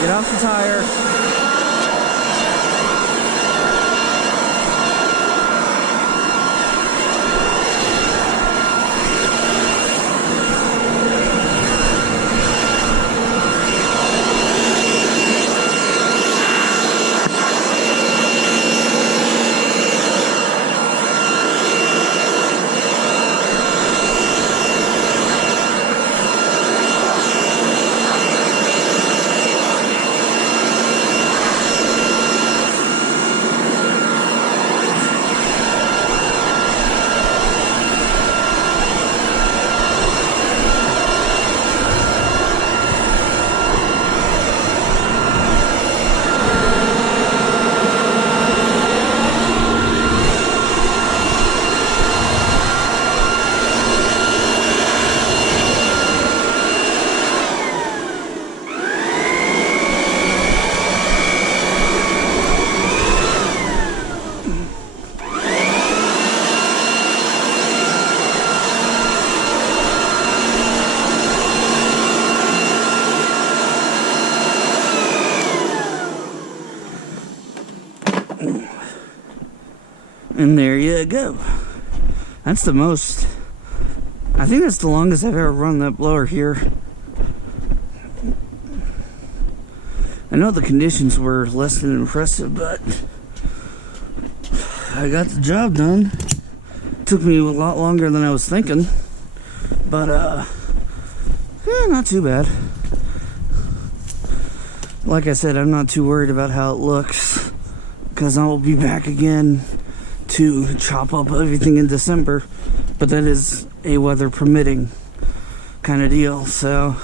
Get off the tire. And there you go. That's the most, I think that's the longest I've ever run that blower here. I know the conditions were less than impressive, but I got the job done. Took me a lot longer than I was thinking, but yeah, not too bad. Like I said, I'm not too worried about how it looks, because I will be back again to chop up everything in December, but that is a weather permitting kind of deal. So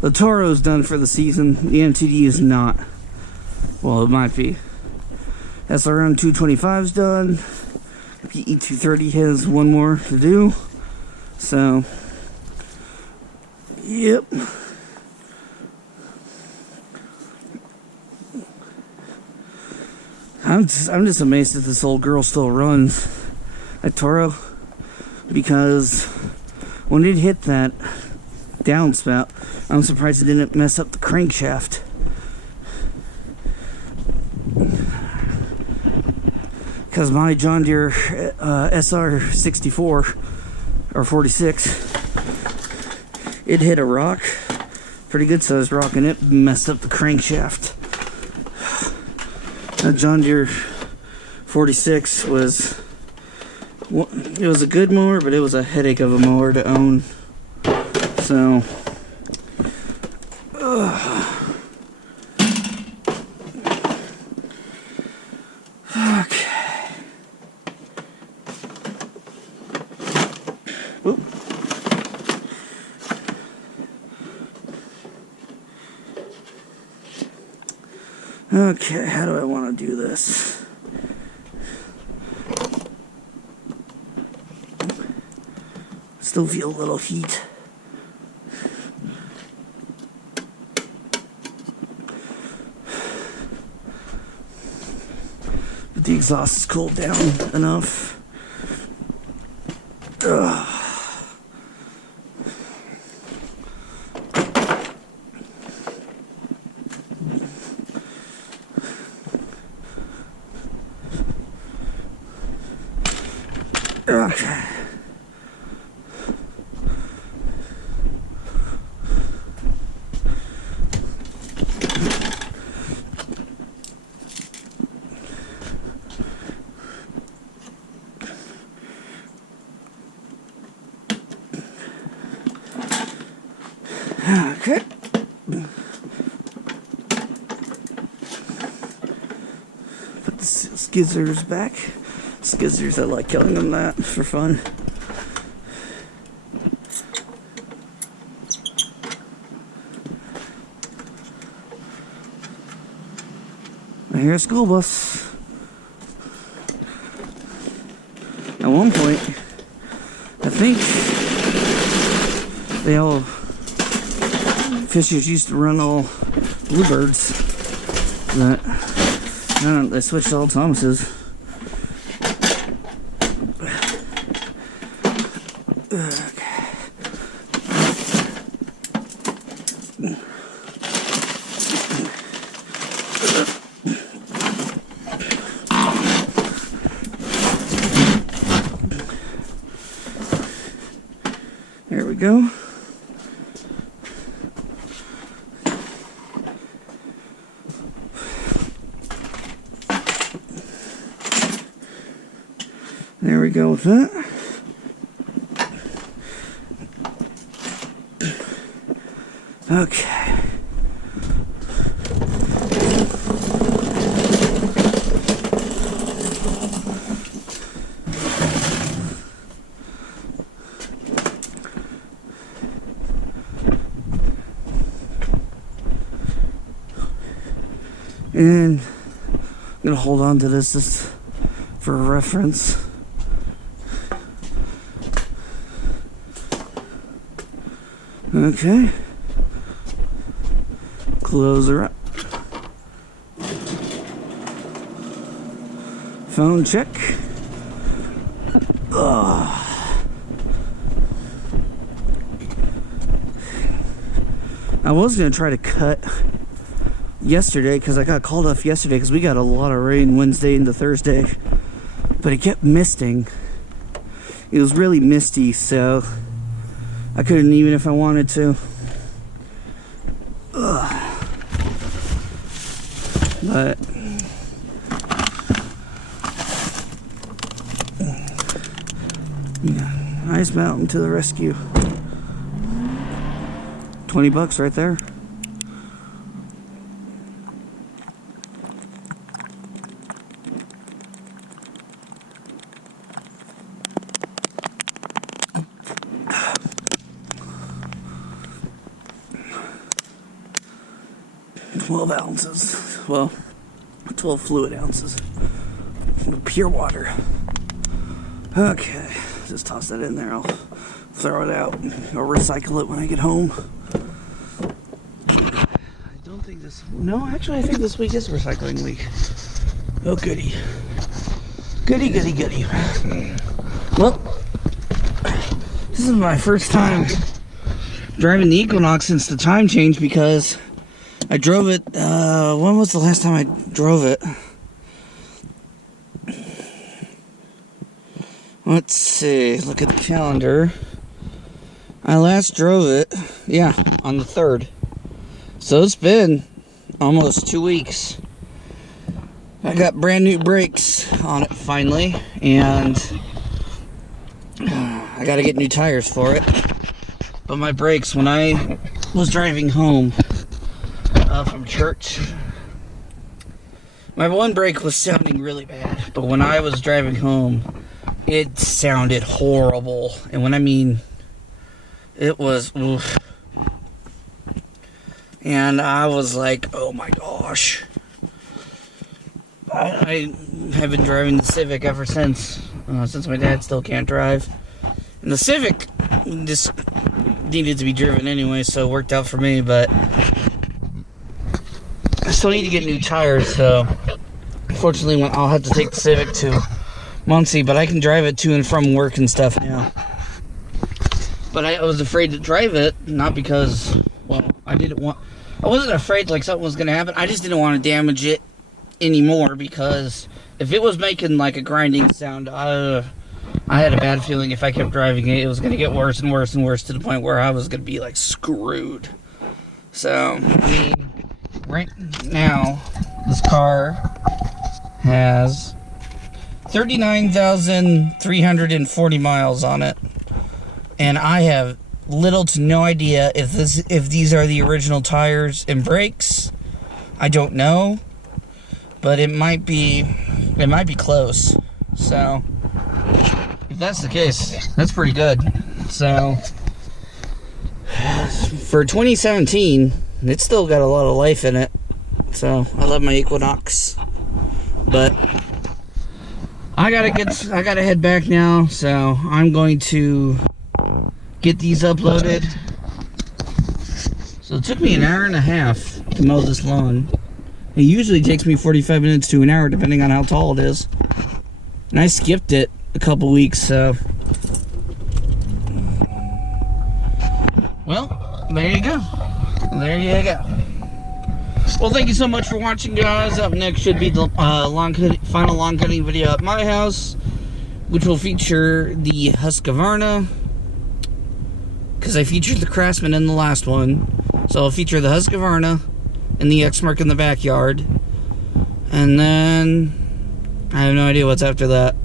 the Toro's done for the season. The MTD is not. Well, it might be. SRM 225's done. The E230 has one more to do. So yep. I'm just amazed that this old girl still runs at Toro, because when it hit that downspout, I'm surprised it didn't mess up the crankshaft. Because my John Deere SR64 or 46, it hit a rock, pretty good sized rock, and it messed up the crankshaft. That John Deere 46 was, it was a good mower, but it was a headache of a mower to own. So okay. Oop. Okay, how do I want to do this? Still feel a little heat. But the exhaust is cooled down enough. Ugh. Okay. Okay. Put the skizzers back. Skizzers, I like killing them that for fun. I hear a school bus. At one point, I think they all, fishers used to run all Bluebirds, but I don't know, they switched to all Thomases. go with that. Okay. And I'm gonna hold on to this just for reference. Okay. Close her up. Phone check. Ugh. I was gonna try to cut yesterday because I got called off yesterday because we got a lot of rain Wednesday into Thursday, but it kept misting. It was really misty, so I couldn't even if I wanted to. Ugh. But yeah, Ice Mountain to the rescue. $20 right there. Ounces. Well, 12 fluid ounces of pure water. Okay, just toss that in there. I'll throw it out or recycle it when I get home. I don't think this... No, actually I think this week is recycling week. Oh, goody. Goody, goody, goody. Well, this is my first time driving the Equinox since the time change because I drove it, when was the last time I drove it? Let's see, look at the calendar. I last drove it, yeah, on the 3rd. So it's been almost 2 weeks. I got brand new brakes on it finally, and I gotta get new tires for it. But my brakes, when I was driving home from church, my one brake was sounding really bad, but when I was driving home, it sounded horrible. And when I mean, it was oof. And I was like, oh my gosh. I have been driving the Civic ever since my dad still can't drive. And the Civic just needed to be driven anyway, so it worked out for me, but I still need to get new tires, so unfortunately I'll have to take the Civic to Muncie, but I can drive it to and from work and stuff now. But I was afraid to drive it, not because, well, I wasn't afraid like something was going to happen, I just didn't want to damage it anymore, because if it was making like a grinding sound, I had a bad feeling if I kept driving it, it was going to get worse and worse and worse to the point where I was going to be like screwed. So, I mean, right now, this car has 39,340 miles on it, and I have little to no idea if these are the original tires and brakes. I don't know, but it might be close. So, if that's the case, that's pretty good. So, for 2017, it's still got a lot of life in it. So, I love my Equinox. But I gotta head back now, so I'm going to get these uploaded. So it took me an hour and a half to mow this lawn. It usually takes me 45 minutes to an hour, depending on how tall it is. And I skipped it a couple weeks, so. Well, there you go. There you go. Well, thank you so much for watching, guys. Up next should be the final lawn cutting video at my house, which will feature the Husqvarna, because I featured the Craftsman in the last one. So I'll feature the Husqvarna and the Exmark in the backyard. And then I have no idea what's after that.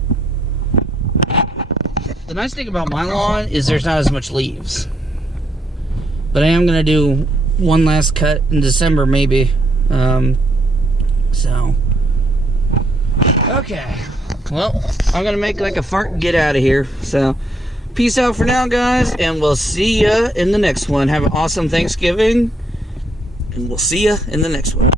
The nice thing about my lawn is there's not as much leaves. But I am going to do one last cut in December, maybe. So. Okay. Well, I'm going to make like a fart and get out of here. So, peace out for now, guys. And we'll see ya in the next one. Have an awesome Thanksgiving. And we'll see ya in the next one.